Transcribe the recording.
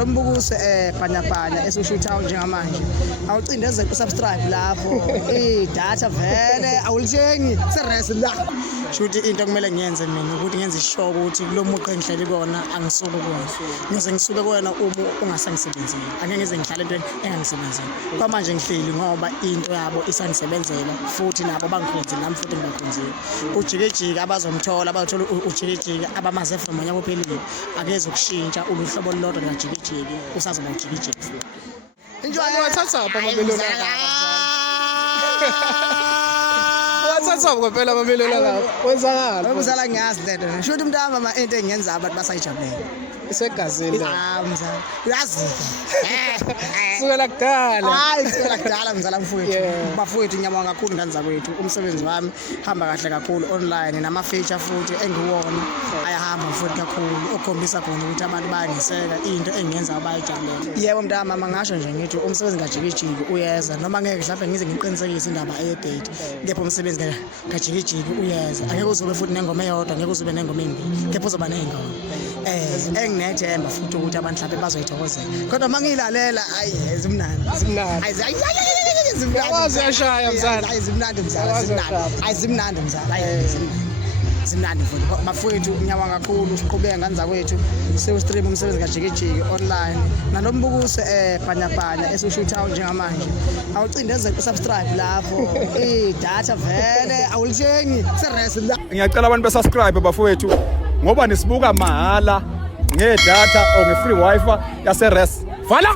nalombukuso bhanyabhanya esiwushuthayo njengamanje awucindezele usubscribe lapho idatha vele awulithengi serese la shuthi into kumele ngiyenze mina ukuthi ngenze sure ukuthi kulomuqa engihleli kona angisuke kuwona ngize ngisuke kuwena uma ungasangisebenzeli angeke ngize ngihlale into engangisebenzeli kwamanje ngihleli ngoba into yabo isangisebenzela futhi nabo bangikhonzile nami futhi ngibakhonzile ujikijika abazomthola abayothola ujikijika abamaze from manyaka ophelile akeze ukushintsha uluhlobo olulodwa lwajikijiki usazoba ujikijiki futhi Njani wathatha amabelona wathatha phela amabelona ngapha wenzakala Ubusala ngiyazi lento shuthi umntana mama into engiyenza abantu basayijabulela isegazini mzala uyazika sukela kudala hayi sukela kudala mzala mfowethu bafowethu ngiyabonga kakhulu ngani zakwethu umsebenzi wami hamba kahle kakhulu online nama feature futhi engiwona ayahamba futhi kakhulu okhombisa khona ukuthi abantu bayangiseka into engiyenza abayijabulela yebo mntana mama ngasho nje ngithi umsebenzi ngajikijiki uyeza noma ngeke mhlawumbe ngize ngiqinisekise indaba eyedate kepha umsebenzi ngajikijiki uyeza angeke uzobe futhi nengoma eyodwa ngeke uzobe nengoma embi kepha uzoba nengoma enginethemba futhi ukuthi abantu mhlawumbe bazoyithokozela kodwa mangilalela ayi zimnandi Yawazi yashaya mzala ayizimnandi mzala ayizimnandi mzala zimnandi futhi bafowethu ngiyabonga kakhulu siqhubeka ngani zakwethu sewustream umsebenzi kajikijiki online nalombukuso bhanyabhanya esiwushuthayo njengamanje awucindezele usubscribe lapho idatha vele awulithengi serese la ngiyacela abantu besubscribe bafowethu ngoba nisibuka mahala ngedatha or ngefree wifi yase res vala